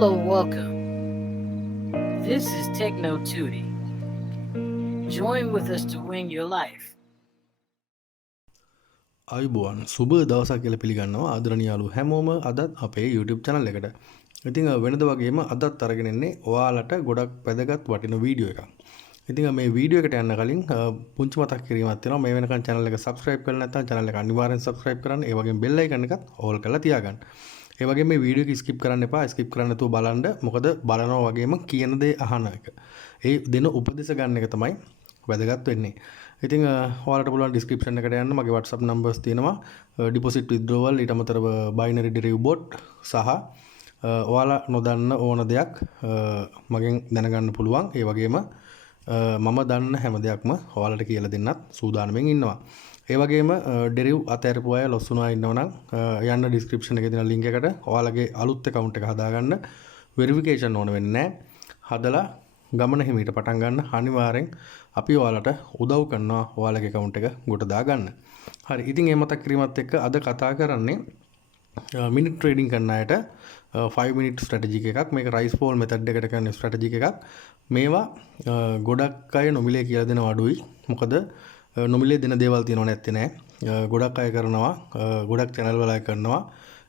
Hello, welcome. This is Techno Tuty. Join with us to win your life. අයිබෝන් සුබ දවසක් කියලා පිළිගන්නවා ආදරණීය යාළු හැමෝම අදත් අපේ YouTube channel එකට. ඉතින් වෙනද වගේම අදත් අරගෙන එන්නේ ඔයාලට ගොඩක් වැදගත් වටින වීඩියෝ එකක්. ඉතින් මේ වීඩියෝ එකට යන්න කලින් පුංචි මතක් කිරීමක් තියෙනවා. මේ වෙනකන් channel එක subscribe කරලා නැත්නම් channel එක අනිවාර්යෙන් subscribe කරන්න. ඒ වගේම bell icon එකත් all කරලා තියාගන්න. ඒ වගේම මේ වීඩියෝ එක skip කරන්න එපා. skip කරන්න නැතුව බලන්න. මොකද බලනවා වගේම කියන දේ අහන එක. ඒ දෙන උපදෙස් ගන්න එක තමයි වැදගත් වෙන්නේ. ඉතින් ඔයාලට පුළුවන් description එකට යන්න මගේ WhatsApp numbers තියෙනවා deposit withdrawal ඊට අමතරව binary deriv bot සහ ඔයාලා නොදන්න ඕන දෙයක් මගෙන් දැනගන්න පුළුවන්. ඒ වගේම මම දන්න හැම දෙයක්ම ඔයාලට කියලා දෙන්නත් සූදානම්ෙන් ඉන්නවා. ඒ වගේම deriv අතහැරපු අය ලොස් වුණා ඉන්නවනම් යන්න description එකේ තියෙන link එකට ඔයාලගේ අලුත් account එක හදාගන්න verification ඕන වෙන්නේ නැහැ. හදලා ගමන හිමීට පටන් ගන්න අනිවාර්යෙන් අපි ඔයාලට උදව් කරනවා ඔයාලගේ account එක ගොඩ දාගන්න. හරි. ඉතින් මේ මතක් කිරීමත් එක්ක අද කතා කරන්නේ minute trading කරන අයට 5 minute strategy එකක්. මේක rice fall method එකට කරන strategy එකක්. මේවා ගොඩක් අය නොමිලේ කියලා දෙනවා අඩුයි. මොකද නොමිලේ දෙන දේවල් තියෙනව නැත්තේ නෑ. ගොඩක් අය කරනවා ගොඩක් channel වල අය කරනවා.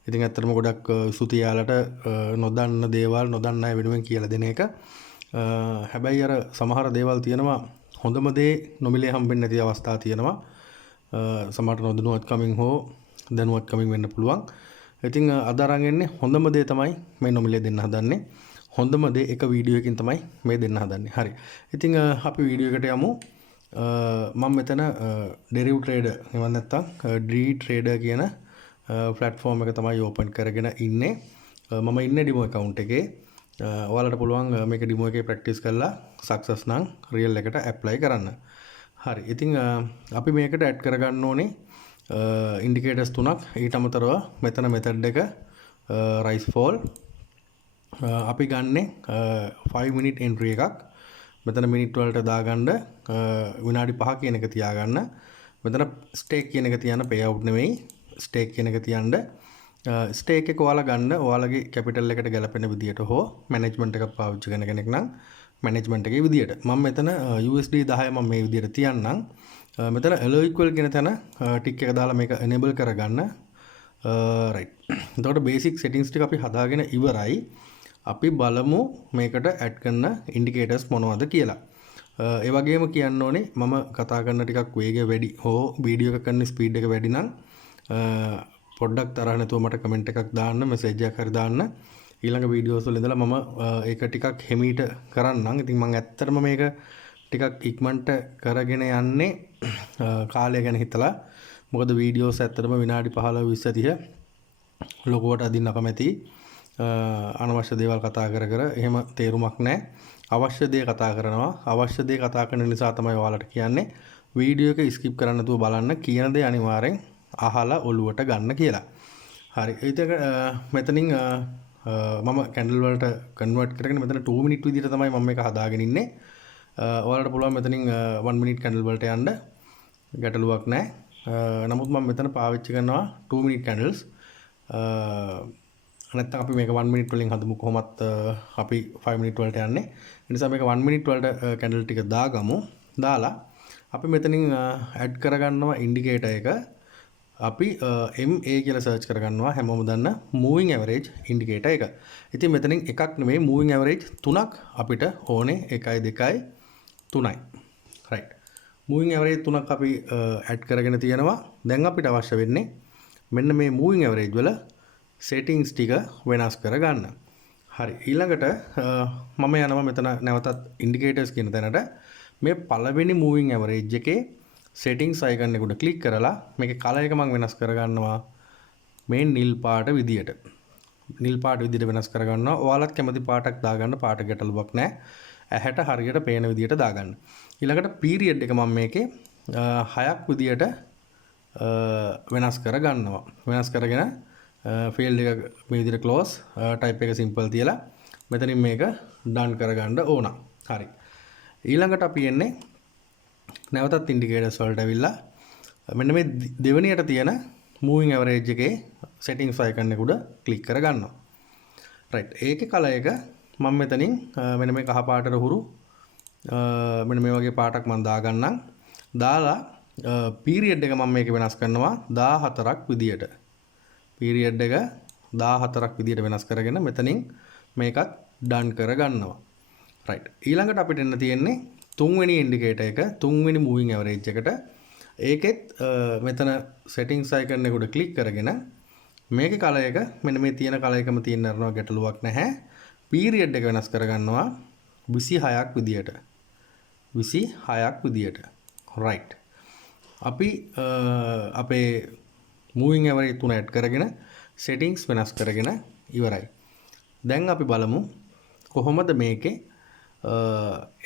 ඉතින් ඇත්තටම ගොඩක් සුති යාලට නොදන්න දේවල් නොදන්න අය වෙනුවෙන් කියලා දෙන එක. හැබැයි අර සමහර දේවල් තියෙනවා හොඳම දේ නොමිලේ හම්බෙන්නේ නැති අවස්ථා තියෙනවා. සමහරට නොදැනුවත්කමින් හෝ දැනුවත්කමින් වෙන්න පුළුවන්. ඉතින් අද අරන් එන්නේ හොඳම දේ තමයි මේ නොමිලේ දෙන්න හදන්නේ. හොඳම දේ එක වීඩියෝ එකකින් තමයි මේ දෙන්න හදන්නේ. හරි. ඉතින් අපි වීඩියෝ එකට යමු. මම මෙතන deriv trader නිවන් නැත්තම් d trader කියන platform එක තමයි open කරගෙන ඉන්නේ. මම ඉන්නේ demo account එකේ. ඔයාලට පුළුවන් මේක ඩිමෝ එකේ ප්‍රැක්ටිස් කරලා සක්සස් නම් රියල් එකට ඇප්ලයි කරන්න. හරි. ඉතින් අපි මේකට ඇඩ් කරගන්න ඕනේ ඉන්ඩිකේටර්ස් තුනක්. ඊට අමතරව මෙතන මෙතඩ් එක rice fall අපි ගන්නෙ 5 minute entry එකක්. මෙතන මිනිත් වලට දාගන්න විනාඩි 5 කියන එක තියාගන්න. මෙතන stake කියන එක තියන්න payout නෙවෙයි stake කියන එක තියන්න. ස්ටේක් එක ඔයාලා ගන්න ඔයාලගේ කැපිටල් එකට ගැලපෙන විදියට හෝ මැනේජ්මන්ට් එකක් පාවිච්චි කරන කෙනෙක් නම් මැනේජ්මන්ට් එකේ විදියට. මම මෙතන USD 10 මම මේ විදියට තියන්නම්. මෙතන allow equal කියන තැන ටික් එක දාලා මේක enable කරගන්න. right. එතකොට basic settings ටික අපි හදාගෙන ඉවරයි. අපි බලමු මේකට add කරන indicators මොනවද කියලා. ඒ වගේම කියන්න ඕනේ මම කතා කරන ටිකක් වේගය වැඩි හෝ වීඩියෝ එක කරන ස්පීඩ් එක වැඩි නම් පොඩ්ඩක් තරහ නැතුව මට කමෙන්ට් එකක් දාන්න මෙසේජ් එකක් හරි දාන්න. ඊළඟ වීඩියෝස් වල ඉඳලා මම ඒක ටිකක් හිමීට කරන්නම්. ඉතින් මම ඇත්තටම මේක ටිකක් ඉක්මනට කරගෙන යන්නේ කාලය ගැන හිතලා. මොකද වීඩියෝස් ඇත්තටම විනාඩි 15 20 30 ලොකුවට අදින්න කැමැති. අනවශ්‍ය දේවල් කතා කර කර එහෙම තේරුමක් නැහැ. අවශ්‍ය දේ කතා කරනවා. අවශ්‍ය දේ කතා කරන නිසා තමයි ඔයාලට කියන්නේ වීඩියෝ එක ස්කිප් කරන්න නැතුව බලන්න කියන දේ අනිවාර්යෙන් අහලා ඔලුවට ගන්න කියලා. හරි. ඒක මෙතනින් මම කැන්ඩල් වලට කන්වර්ට් කරගෙන මෙතන 2 මිනිත් විදිහට තමයි මම මේක හදාගෙන ඉන්නේ. ඔයාලට පුළුවන් මෙතනින් 1 මිනිත් කැන්ඩල් වලට යන්න. ගැටලුවක් නැහැ. නමුත් මම මෙතන පාවිච්චි කරනවා 2 මිනිත් කැන්ඩල්ස්. නැත්නම් අපි මේක 1 මිනිත් වලින් හදමු කොහොමත් අපි 5 මිනිත් වලට යන්නේ. ඒ නිසා මේක 1 මිනිත් වලට කැන්ඩල් ටික දාගමු. දාලා අපි මෙතනින් ඇඩ් කරගන්නවා ඉන්ඩිකේටර් එක. අපි MA කියලා සර්ච් කරගන්නවා හැමෝම දන්න moving average indicator එක. ඉතින් මෙතනින් එකක් නෙමෙයි moving average තුනක් අපිට ඕනේ 1 2 3යි. right. moving average තුනක් අපි add කරගෙන තියෙනවා. දැන් අපිට අවශ්‍ය වෙන්නේ මෙන්න මේ moving average වල settings ටික වෙනස් කරගන්න. හරි. ඊළඟට මම යනවා මෙතන නැවතත් indicators කියන තැනට මේ පළවෙනි moving average එකේ settings icon එකට ක්ලික් කරලා මේකේ color එක මම වෙනස් කරගන්නවා මේ නිල් පාට විදියට. නිල් පාට විදියට වෙනස් කරගන්නවා. ඔයාලත් කැමති පාටක් දාගන්න පාට ගැටලුවක් නැහැ. ඇහැට හරියට පේන විදියට දාගන්න. ඊළඟට period එක මම මේකේ 6ක් විදියට වෙනස් කරගන්නවා. වෙනස් කරගෙන field එක මේ විදියට close type එක simple තියලා මෙතනින් මේක done කරගන්න ඕන. හරි. ඊළඟට අපි එන්නේ නැවතත් ඉන්ඩිකේටර්ස් වලට ඇවිල්ලා මෙන්න මේ දෙවෙනියට තියෙන moving average එකේ settings icon එක උඩ ක්ලික් කරගන්නවා. රයිට්. ඒකේ කලර් එක මම මෙතනින් මෙන්න මේ කහ පාටට හුරු මෙන්න මේ වගේ පාටක් මම දාගන්නම්. දාලා පීරියඩ් එක මම මේක වෙනස් කරනවා 14ක් විදියට. පීරියඩ් එක 14ක් විදියට වෙනස් කරගෙන මෙතනින් මේකත් ඩන් කරගන්නවා. රයිට්. ඊළඟට අපිට එන්න තියෙන්නේ තුන්වෙනි ඉන්ඩිකේටර් එක තුන්වෙනි මූවිං ඇවරේජ් එකට. ඒකෙත් මෙතන සෙටින්ග්ස් අයිකන් එක උඩ ක්ලික් කරගෙන මේකේ කලර් එක මෙන්න මේ තියෙන කලර් එකම තියෙන්න නරනවා ගැටලුවක් නැහැ. පීරියඩ් එක වෙනස් කරගන්නවා 26ක් විදියට. 26ක් විදියට. රයිට්. අපි අපේ මූවිං ඇවරේජ් තුන ඇඩ් කරගෙන සෙටින්ග්ස් වෙනස් කරගෙන ඉවරයි. දැන් අපි බලමු කොහොමද මේකේ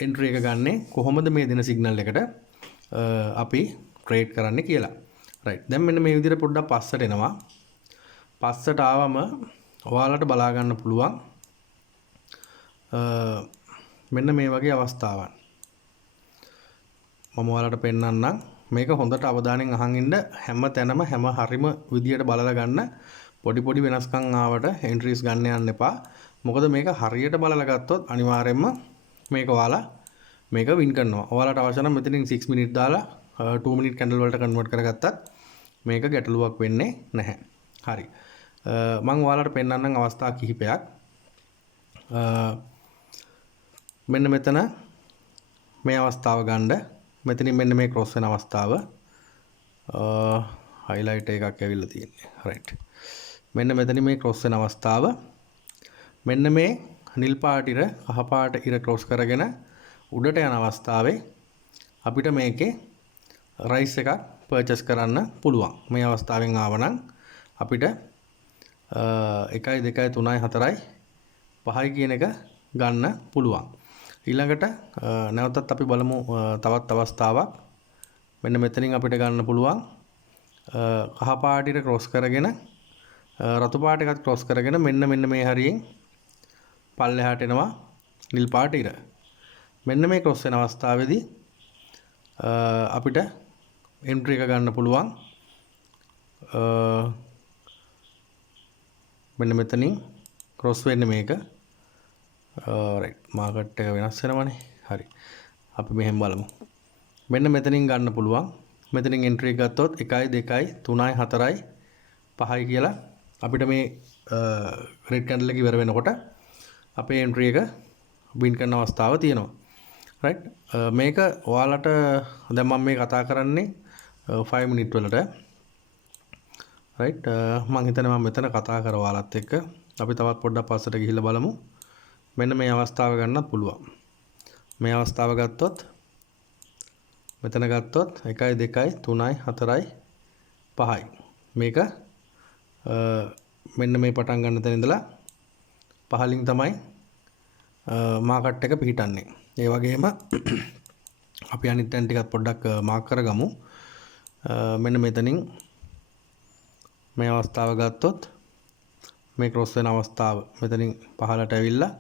එන්ට්‍රි එක ගන්නෙ කොහොමද මේ දෙන සිග්නල් එකට අපි ට්‍රේඩ් කරන්න කියලා. රයිට්. දැන් මෙන්න මේ විදිහට පොඩ්ඩක් පස්සට එනවා. පස්සට ආවම ඔයාලට බලා ගන්න පුළුවන් මෙන්න මේ වගේ අවස්ථාවක්. මම ඔයාලට පෙන්නන්නම්. මේක හොඳට අවධානයෙන් අහන් ඉන්න හැම තැනම හැම හරිම විදියට බලලා ගන්න. පොඩි වෙනස්කම් ආවට එන්ට්‍රීස් ගන්න යන්න එපා. මොකද මේක හරියට බලලා ගත්තොත් අනිවාර්යයෙන්ම මේක ඔයාලා මේක වින් කරනවා. ඔයාලට අවශ්‍ය නම් මෙතනින් 6 මිනිත් දාලා 2 මිනිත් කැන්ඩල් වලට කන්වර්ට් කරගත්තත් මේක ගැටලුවක් වෙන්නේ නැහැ. හරි. මම ඔයාලට පෙන්නන්නම් අවස්ථා කිහිපයක්. මෙන්න මෙතන මේ අවස්ථාව ගන්න. මෙතනින් මෙන්න මේ ක්‍රොස් වෙන අවස්ථාව highlight එකක් ඇවිල්ලා තියෙන්නේ. right. මෙන්න මෙතනින් මේ ක්‍රොස් වෙන අවස්ථාව මෙන්න මේ නිල් පාට ඉර කහ පාට ඉර ක්‍රොස් කරගෙන උඩට යන අවස්ථාවේ අපිට මේකේ රයිස් එකක් පර්චේස් කරන්න පුළුවන්. මේ අවස්ථාවෙන් ආවනම් අපිට 1 2 3 4 5 කියන එක ගන්න පුළුවන්. ඊළඟට නැවතත් අපි බලමු තවත් අවස්ථාවක්. මෙන්න මෙතනින් අපිට ගන්න පුළුවන් කහ පාට ඉර ක්‍රොස් කරගෙන රතු පාට එකත් ක්‍රොස් කරගෙන මෙන්න මේ හරියෙන් පල්ලෙහාට එනවා නිල් පාට ඉර. මෙන්න මේ ක්‍රොස් වෙන අවස්ථාවේදී අපිට එන්ට්‍රි එක ගන්න පුළුවන්. මෙන්න මෙතනින් ක්‍රොස් වෙන්නේ මේක. රයිට්. මාකට් එක වෙනස් වෙනවනේ. හරි. අපි මෙහෙම බලමු. මෙන්න මෙතනින් ගන්න පුළුවන්. මෙතනින් එන්ට්‍රි එක ගත්තොත් 1 2 3 4 5 කියලා අපිට මේ රෙඩ් කැන්ඩල් එක ඉවර වෙනකොට අපේ එන්ට්‍රි එක වින් කරන අවස්ථාව තියෙනවා. රයිට්. මේක ඔයාලට දැන් මම මේ කතා කරන්නේ 5 මිනිත් වලට. රයිට්. මම හිතන්නේ මම මෙතන කතා කරා ඔයාලත් එක්ක. අපි තවත් පොඩ්ඩක් පස්සට ගිහිල්ලා බලමු. මෙන්න මේ අවස්ථාව ගන්නත් පුළුවන්. මේ අවස්ථාව ගත්තොත් මෙතන ගත්තොත් 1 2 3 4 5යි. මේක මෙන්න මේ පටන් ගන්න තැන ඉඳලා පහලින් තමයි මාකට් එක පිහිටන්නේ. ඒ වගේම අපි අනිත් තැන් ටිකත් පොඩ්ඩක් මාක් කරගමු. මෙන්න මෙතනින් මේ අවස්ථාව ගත්තොත් මේ ක්‍රොස් වෙන අවස්ථාව මෙතනින් පහළට ඇවිල්ලා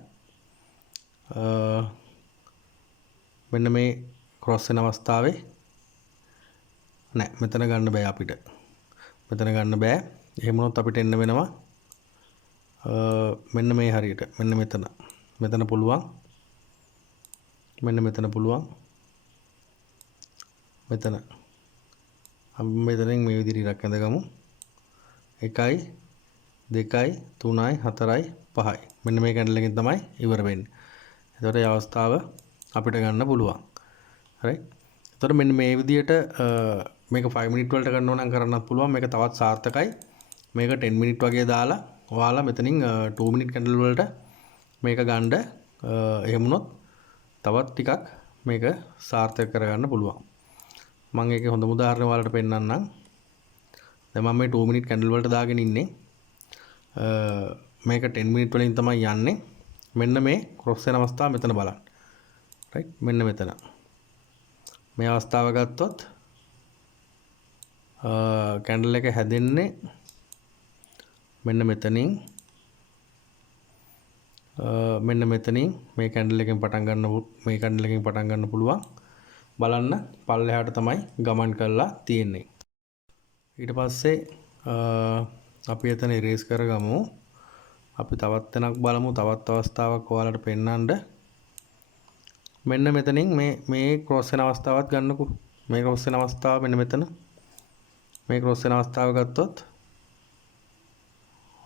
මෙන්න මේ ක්‍රොස් වෙන අවස්ථාවේ නෑ මෙතන ගන්න බෑ අපිට. මෙතන ගන්න බෑ. එහෙම වුණොත් අපිට එන්න වෙනවා මෙන්න මේ හරියට. මෙන්න මෙතන පුළුවන්. මෙන්න මෙතන පුළුවන්. මෙතන අපි මෙතනින් මේ විදිහට ඉරක් ඇඳගමු. 1 2 3 4 5යි. මෙන්න මේ කැන්ඩල් එකෙන් තමයි ඉවර වෙන්නේ. එතකොට මේ අවස්ථාව අපිට ගන්න පුළුවන්. හරි. එතකොට මෙන්න මේ විදිහට මේක 5 මිනිත් වලට ගන්නව නම් කරන්නත් පුළුවන්. මේක තවත් සාර්ථකයි. මේක 10 මිනිත් වගේ දාලා ඔයාලා මෙතනින් 2 මිනිත් කැන්ඩල් වලට මේක ගන්න එහෙම වුණොත් තවත් ටිකක් මේක සාර්ථක කරගන්න පුළුවන්. මම ඒකේ හොඳම උදාහරණ ඔයාලට පෙන්නන්නම්. දැන් මම මේ 2 මිනිත් කැන්ඩල් වලට දාගෙන ඉන්නේ. මේක 10 මිනිත් වලින් තමයි යන්නේ. මෙන්න මේ ක්‍රොස් වෙන අවස්ථාව මෙතන බලන්න. රයිට්. මෙන්න මෙතන. මේ අවස්ථාව ගත්තොත් කැන්ඩල් එක හැදෙන්නේ මෙන්න මෙතනින් මේ කැන්ඩල් එකෙන් පටන් ගන්න පුළුවන්. බලන්න පල්ලෙහාට තමයි ගමන් කරලා තියෙන්නේ. ඊට පස්සේ අපි එතන ඉරේස් කරගමු. අපි තවත් තැනක් බලමු. තවත් අවස්ථාවක් ඔයාලට පෙන්වන්න. මෙන්න මෙතනින් මේ ක්‍රොස් වෙන අවස්ථාවක් ගන්නකෝ. මේ ක්‍රොස් වෙන අවස්ථාව මෙන්න මෙතන. මේ ක්‍රොස් වෙන අවස්ථාව ගත්තොත්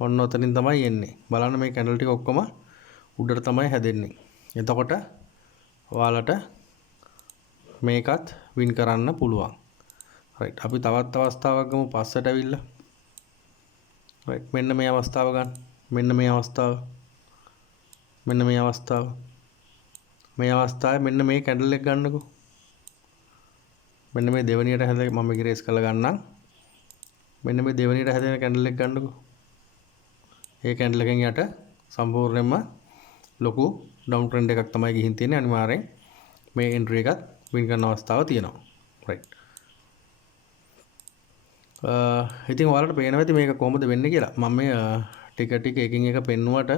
ඔන්න ඔතනින් තමයි එන්නේ. බලන්න මේ කැන්ඩල් ටික ඔක්කොම උඩට තමයි හැදෙන්නේ. එතකොට ඔයාලට මේකත් වින් කරන්න පුළුවන්. රයිට්. අපි තවත් අවස්ථාවක් ගමු පස්සට ඇවිල්ලා. රයිට්. මෙන්න මේ අවස්ථාව ගන්න. මෙන්න මේ අවස්ථාව. මෙන්න මේ අවස්ථාව. මේ අවස්ථාවේ මෙන්න මේ කැන්ඩල් එක ගන්නකෝ. මෙන්න මේ දෙවෙනියට හැදෙන මම මේක රේස් කරලා ගන්නම්. මෙන්න මේ දෙවෙනියට හැදෙන කැන්ඩල් එක ගන්නකෝ. ඒ කැන්ඩල් එකෙන් යට සම්පූර්ණයෙන්ම ලොකු ඩවුන් ට්‍රෙන්ඩ් එකක් තමයි ගිහින් තියෙන්නේ. අනිවාර්යෙන් මේ එන්ට්‍රි එකත් වින් කරන අවස්ථාව තියෙනවා. රයිට්. ඉතින් ඔයාලට පේනවා ඇති මේක කොහොමද වෙන්නේ කියලා. මම මේ ටික ටික එකින් එක පෙන්නුවට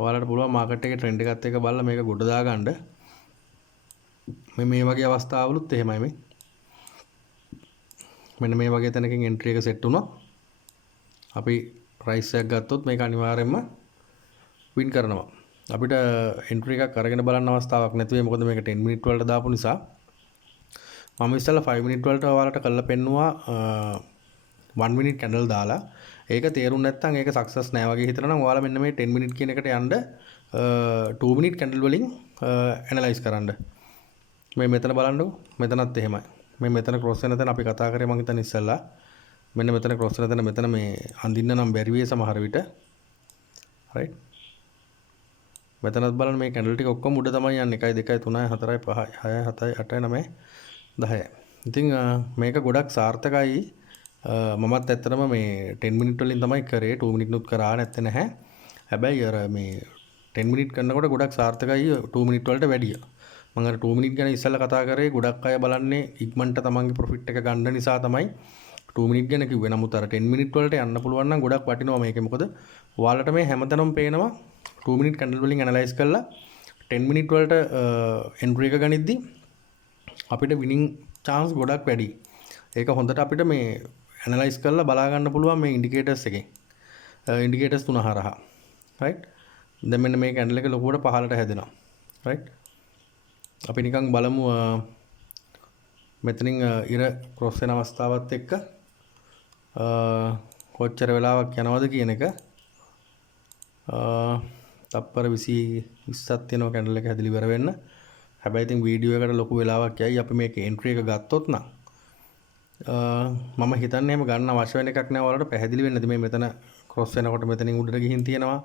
ඔයාලට පුළුවන් මාකට් එකේ ට්‍රෙන්ඩ් එකත් එක්ක බලලා මේක ගොඩ දාගන්න. මේ වගේ අවස්ථාවලුත් එහෙමයි මේ. මෙන්න මේ වගේ තැනකින් එන්ට්‍රි එක සෙට් වුණොත් අපි ප්‍රයිස් එකක් ගත්තොත් මේක අනිවාර්යයෙන්ම වින් කරනවා. අපිට එන්ට්‍රි එකක් අරගෙන බලන්න අවස්ථාවක් නැති වෙයි. මොකද මේක 10 මිනිත් වලට දාපු නිසා. මම ඉස්සෙල්ලා 5 මිනිත් වලට ඔයාලට කරලා පෙන්නුවා 1 මිනිත් කැන්ඩල් දාලා. ඒක තේරුම් නැත්නම් ඒක සක්සස් නෑ වගේ හිතනවා නම් ඔයාලා මෙන්න මේ 10 මිනිත් කියන එකට යන්න 2 මිනිත් කැන්ඩල් වලින් ඇනලයිස් කරන්න. මේ මෙතන බලන්නකෝ. මෙතනත් එහෙමයි. මේ මෙතන ක්‍රොස් වෙන තැන අපි කතා කරේ මම හිතන්නේ ඉස්සෙල්ලා. මෙන්න මෙතන ක්‍රොස් වෙන තැන මෙතන මේ අඳින්න නම් බැරි වෙයි සමහර විට. රයිට්. මෙතනත් බලන්න මේ කැන්ඩල් ටික ඔක්කොම උඩ තමයි යන්නේ. 1 2 3 4 5 6 7 8 9 10. ඉතින් මේක ගොඩක් සාර්ථකයි. මමත් ඇත්තටම මේ 10 මිනිත් වලින් තමයි කරේ. 2 මිනිත් නුත් කරා නැත්තේ නැහැ. හැබැයි අර මේ 10 මිනිත් කරනකොට ගොඩක් සාර්ථකයි 2 මිනිත් වලට වැඩිය. මම අර 2 මිනිත් ගැන ඉස්සෙල්ලා කතා කරේ. ගොඩක් අය බලන්නේ ඉක්මනට තමන්ගේ ප්‍රොෆිට් එක ගන්න නිසා තමයි 2 මිනිත් ගැන කිව්වේ. නමුත් අර 10 මිනිත් වලට යන්න පුළුවන් නම් ගොඩක් වටිනවා මේකේ. මොකද ඔයාලට මේ හැමතැනම පේනවා 2 මිනිත් කැන්ඩල් වලින් ඇනලයිස් කරලා 10 මිනිත් වලට එන්ට්‍රි එක ගනිද්දි අපිට විනින් chance ගොඩක් වැඩි. ඒක හොඳට අපිට මේ ඇනලයිස් කරලා බලා ගන්න පුළුවන් මේ ඉන්ඩිකේටර්ස් එකෙන්. ඉන්ඩිකේටර්ස් තුන හරහා. රයිට්. දැන් මෙන්න මේ කැන්ඩල් එක ලොකුවට පහළට හැදෙනවා. රයිට්. අපි නිකන් බලමු මෙතනින් ඉර ක්‍රොස් වෙන අවස්ථාවත් එක්ක කොච්චර වෙලාවක් යනවද කියන එක. තප්පර 20ක් තියෙනවා කැන්ඩල් එක හැදිලි ඉවර වෙන්න. හැබැයි ඉතින් වීඩියෝ එකට ලොකු වෙලාවක් යයි. අපි මේකේ එන්ට්‍රි එක ගත්තොත් නම් මම හිතන්නේ එහෙම ගන්න අවශ්‍ය වෙන එකක් නෑ. ඔයාලට පැහැදිලි වෙන්න. මේ මෙතන ක්‍රොස් වෙනකොට මෙතනින් උඩට ගිහින් තියෙනවා.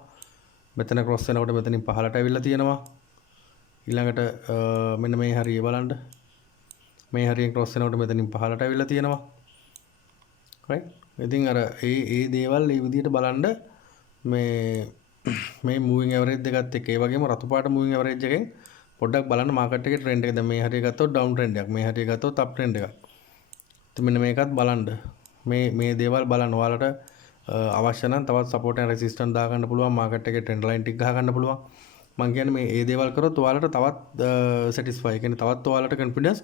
මෙතන ක්‍රොස් වෙනකොට මෙතනින් පහළට ඇවිල්ලා තියෙනවා. ඊළඟට මෙන්න මේ හරිය බලන්න. මේ හරියෙන් ක්‍රොස් වෙනකොට මෙතනින් පහළට ඇවිල්ලා තියෙනවා. රයිට්. ඉතින් අර ඒ දේවල් මේ විදිහට බලන්න මේ මූවිං ඇවරේජ් දෙකත් එක්ක ඒ වගේම රතු පාට මූවිං ඇවරේජ් එකෙන් පොඩ්ඩක් බලන්න මාකට් එකේ ට්‍රෙන්ඩ් එක. දැන් මේ හරිය ගත්තොත් ඩවුන් ට්‍රෙන්ඩ් එකක්. මේ හරිය ගත්තොත් අප් ට්‍රෙන්ඩ් එකක්. ඉතින් මෙන්න මේකත් බලන්න. මේ දේවල් බලන්න. ඔයාලට අවශ්‍ය නම් තවත් සපෝට් ඇන්ඩ් රෙසිස්ටන්ට් දා ගන්න පුළුවන්. මාකට් එකේ ට්‍රෙන්ඩ් ලයින් ටික ගහ ගන්න පුළුවන්. මම කියන්නේ මේ දේවල් කරොත් ඔයාලට තවත් සැටිස්ෆයි. කියන්නේ තවත් ඔයාලට කොන්ෆිඩන්ස්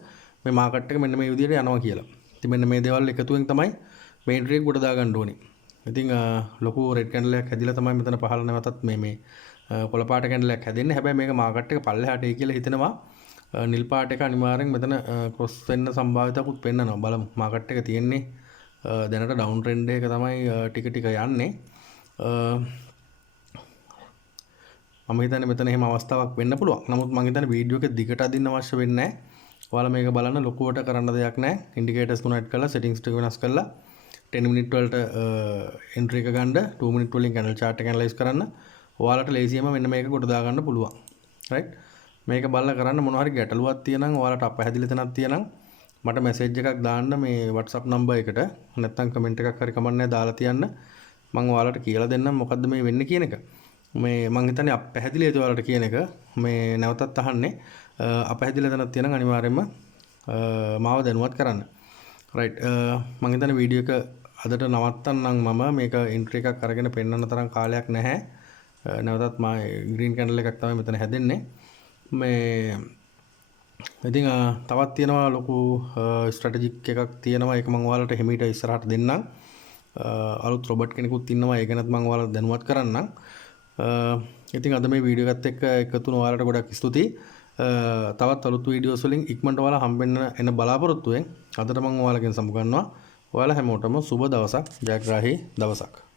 මේ මාකට් එක මෙන්න මේ විදිහට යනවා කියලා. ඉතින් මෙන්න මේ දේවල් එකතුවෙන් තමයි මේ එන්ට්‍රි එක ගොඩ දා ගන්න ඕනේ. ඉතින් ලොකු රෙඩ් කැන්ඩල් එකක් හැදිලා තමයි මෙතන පහළ නැවතත් මේ කොළ පාට කැන්ඩල් එකක් හැදෙන්නේ. හැබැයි මේක මාකට් එක පල්ලෙහාට එයි කියලා හිතෙනවා. නිල් පාට එක අනිවාර්යෙන් මෙතන ක්‍රොස් වෙන්න සම්භාවිතයක්ත් පෙන්නනවා. බලමු. මාකට් එක තියෙන්නේ දැනට ඩවුන් ට්‍රෙන්ඩ් එක තමයි ටික ටික යන්නේ. මම හිතන්නේ මෙතන එහෙම අවස්ථාවක් වෙන්න පුළුවන්. නමුත් මම හිතන්නේ වීඩියෝ එක දිගට අදින්න අවශ්‍ය වෙන්නේ නැහැ. ඔයාලා මේක බලන්න ලොකුවට කරන්න දෙයක් නැහැ. ඉන්ඩිකේටර්ස් තුන ඇඩ් කරලා සෙටින්ග්ස් ටික වෙනස් කරලා 10 මිනිත් වලට එන්ට්‍රි එක ගන්න 2 මිනිත් වලින් කැන්ඩල් chart එක ඇනලයිස් කරන්න. ඔයාලට ලේසියෙන්ම මෙන්න මේක කොට දා ගන්න පුළුවන්. රයිට්. මේක බලලා කරන්න මොනවා හරි ගැටලුවක් තියෙනම් ඔයාලට අපහැදිලි තැනක් තියෙනම් මට මැසේජ් එකක් දාන්න මේ WhatsApp නම්බර් එකට. නැත්නම් කමෙන්ට් එකක් හරි කමන්නේ දාලා තියන්න. මම ඔයාලට කියලා දෙන්නම් මොකද්ද මේ වෙන්නේ කියන එක. මේ මං හිතන්නේ අපහැදිලි ඒත් ඔයාලට කියන එක මේ නැවතත් අහන්නේ. අපහැදිලි තැනක් තියෙනම් අනිවාර්යයෙන්ම මාව දැනුවත් කරන්න. රයිට්. මං හිතන්නේ වීඩියෝ එක අදට නවත්තන්නම්. මම මේක එන්ට්‍රි එකක් අරගෙන පෙන්වන්න තරම් කාලයක් නැහැ. නැවතත් මා ග්‍රීන් කැන්ඩල් එකක් තමයි මෙතන හැදෙන්නේ. මේ ඉතින් තවත් තියෙනවා ලොකු ස්ට්‍රැටජික් එකක් තියෙනවා. ඒක මම ඔයාලට හිමීට ඉස්සරහට දෙන්නම්. අලුත් රොබට් කෙනෙකුත් ඉන්නවා. ඒ ගැනත් මම ඔයාලට දැනුවත් කරන්නම්. ඉතින් අද මේ වීඩියෝ එකත් එක්ක එකතු වුණ ඔයාලට ගොඩක් ස්තුතියි. තවත් අලුත් වීඩියෝස් වලින් ඉක්මනට ඔයාලා හම්බෙන්න එන බලාපොරොත්තු වෙන් අදට මම ඔයාලගෙන් සමු ගන්නවා. ඔයාලා හැමෝටම සුබ දවසක්, ජයග්‍රාහී දවසක්.